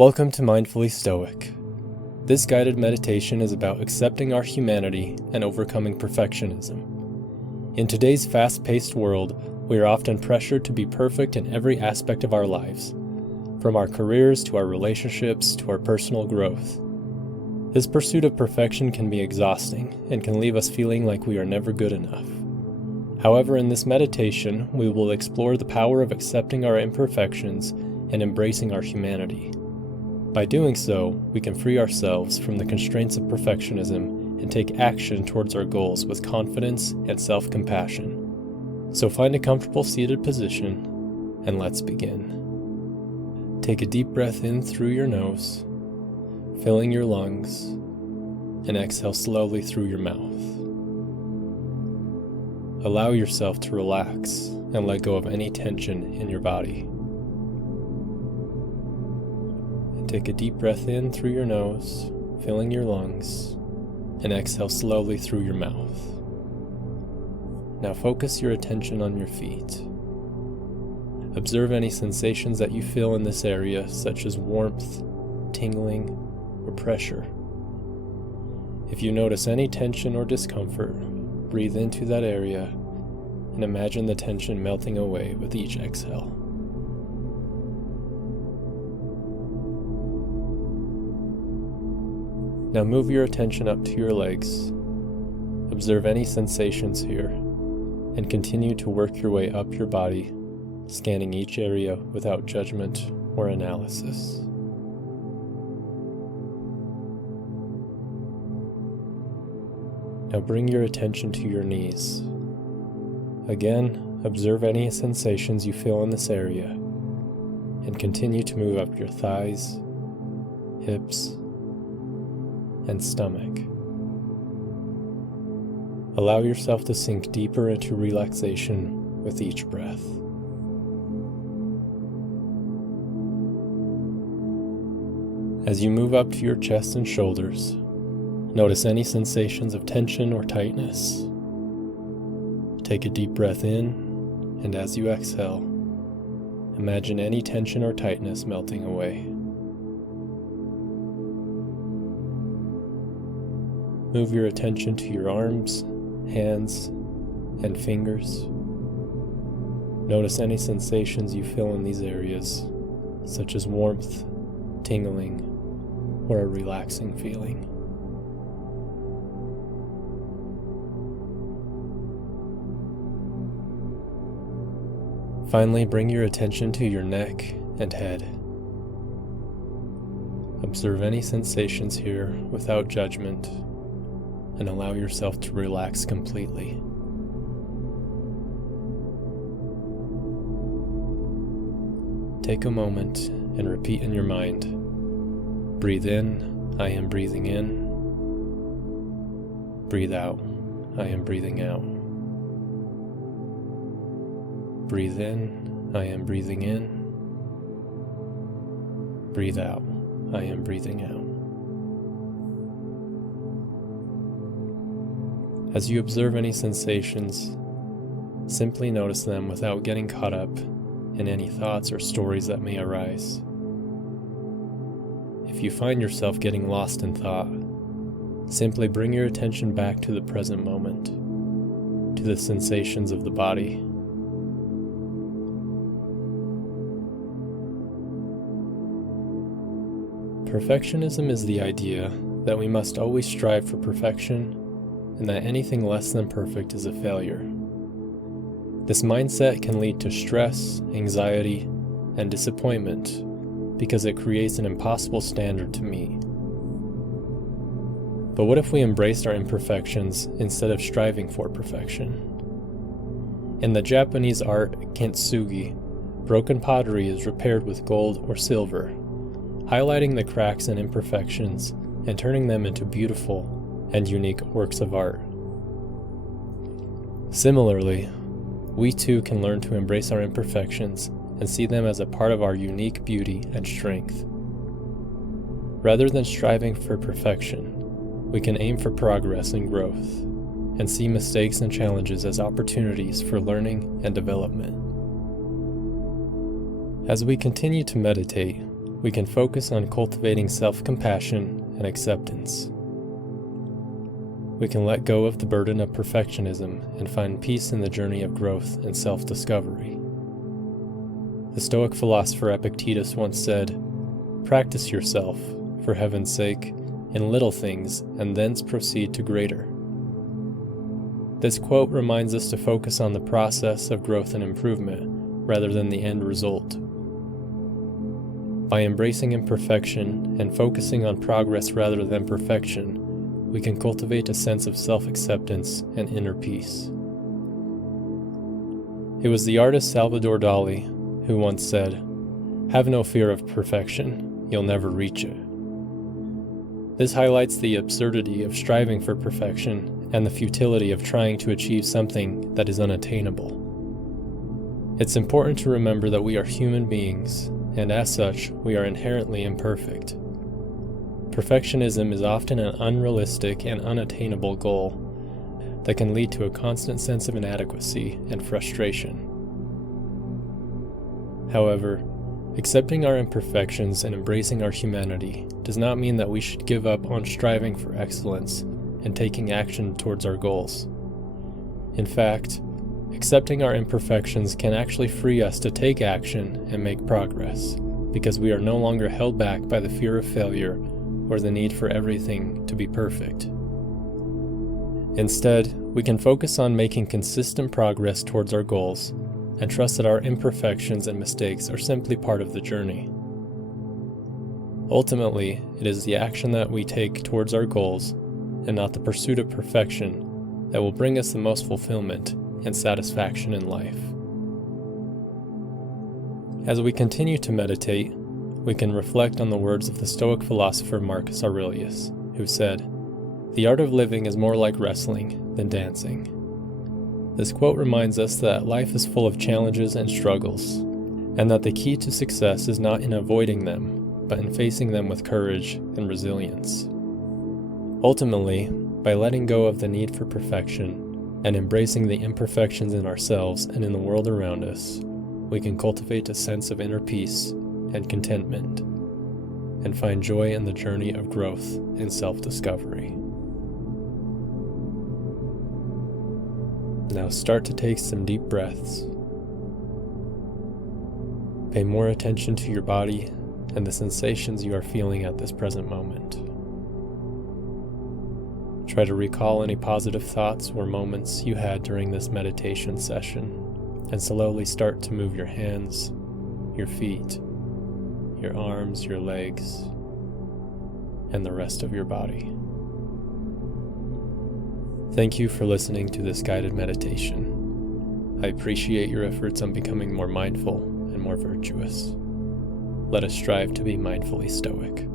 Welcome to Mindfully Stoic. This guided meditation is about accepting our humanity and overcoming perfectionism. In today's fast-paced world, we are often pressured to be perfect in every aspect of our lives, from our careers to our relationships to our personal growth. This pursuit of perfection can be exhausting and can leave us feeling like we are never good enough. However, in this meditation, we will explore the power of accepting our imperfections and embracing our humanity. By doing so, we can free ourselves from the constraints of perfectionism and take action towards our goals with confidence and self-compassion. So find a comfortable seated position, and let's begin. Take a deep breath in through your nose, filling your lungs, and exhale slowly through your mouth. Allow yourself to relax and let go of any tension in your body. Take a deep breath in through your nose, filling your lungs, and exhale slowly through your mouth. Now focus your attention on your feet. Observe any sensations that you feel in this area, such as warmth, tingling, or pressure. If you notice any tension or discomfort, breathe into that area and imagine the tension melting away with each exhale. Now move your attention up to your legs. Observe any sensations here, and continue to work your way up your body, scanning each area without judgment or analysis. Now bring your attention to your knees. Again, observe any sensations you feel in this area, and continue to move up your thighs, hips, and stomach. Allow yourself to sink deeper into relaxation with each breath. As you move up to your chest and shoulders, notice any sensations of tension or tightness. Take a deep breath in, and as you exhale, imagine any tension or tightness melting away. Move your attention to your arms, hands, and fingers. Notice any sensations you feel in these areas, such as warmth, tingling, or a relaxing feeling. Finally, bring your attention to your neck and head. Observe any sensations here without judgment, and allow yourself to relax completely. Take a moment and repeat in your mind. Breathe in, I am breathing in. Breathe out, I am breathing out. Breathe in, I am breathing in. Breathe out, I am breathing out. As you observe any sensations, simply notice them without getting caught up in any thoughts or stories that may arise. If you find yourself getting lost in thought, simply bring your attention back to the present moment, to the sensations of the body. Perfectionism is the idea that we must always strive for perfection and that anything less than perfect is a failure. This mindset can lead to stress, anxiety, and disappointment because it creates an impossible standard to meet. But what if we embraced our imperfections instead of striving for perfection? In the Japanese art Kintsugi, broken pottery is repaired with gold or silver, highlighting the cracks and imperfections and turning them into beautiful and unique works of art. Similarly, we too can learn to embrace our imperfections and see them as a part of our unique beauty and strength. Rather than striving for perfection, we can aim for progress and growth, and see mistakes and challenges as opportunities for learning and development. As we continue to meditate, we can focus on cultivating self-compassion and acceptance. We can let go of the burden of perfectionism and find peace in the journey of growth and self-discovery. The Stoic philosopher Epictetus once said, "Practice yourself, for heaven's sake, in little things, and thence proceed to greater." This quote reminds us to focus on the process of growth and improvement, rather than the end result. By embracing imperfection and focusing on progress rather than perfection, we can cultivate a sense of self-acceptance and inner peace. It was the artist Salvador Dali who once said, "Have no fear of perfection, you'll never reach it." This highlights the absurdity of striving for perfection and the futility of trying to achieve something that is unattainable. It's important to remember that we are human beings, and as such, we are inherently imperfect. Perfectionism is often an unrealistic and unattainable goal that can lead to a constant sense of inadequacy and frustration. However, accepting our imperfections and embracing our humanity does not mean that we should give up on striving for excellence and taking action towards our goals. In fact, accepting our imperfections can actually free us to take action and make progress, because we are no longer held back by the fear of failure or the need for everything to be perfect. Instead, we can focus on making consistent progress towards our goals and trust that our imperfections and mistakes are simply part of the journey. Ultimately, it is the action that we take towards our goals and not the pursuit of perfection that will bring us the most fulfillment and satisfaction in life. As we continue to meditate, we can reflect on the words of the Stoic philosopher Marcus Aurelius, who said, "The art of living is more like wrestling than dancing." This quote reminds us that life is full of challenges and struggles, and that the key to success is not in avoiding them, but in facing them with courage and resilience. Ultimately, by letting go of the need for perfection and embracing the imperfections in ourselves and in the world around us, we can cultivate a sense of inner peace and contentment, and find joy in the journey of growth and self-discovery. Now start to take some deep breaths. Pay more attention to your body and the sensations you are feeling at this present moment. Try to recall any positive thoughts or moments you had during this meditation session, and slowly start to move your hands, your feet, your arms, your legs, and the rest of your body. Thank you for listening to this guided meditation. I appreciate your efforts on becoming more mindful and more virtuous. Let us strive to be mindfully stoic.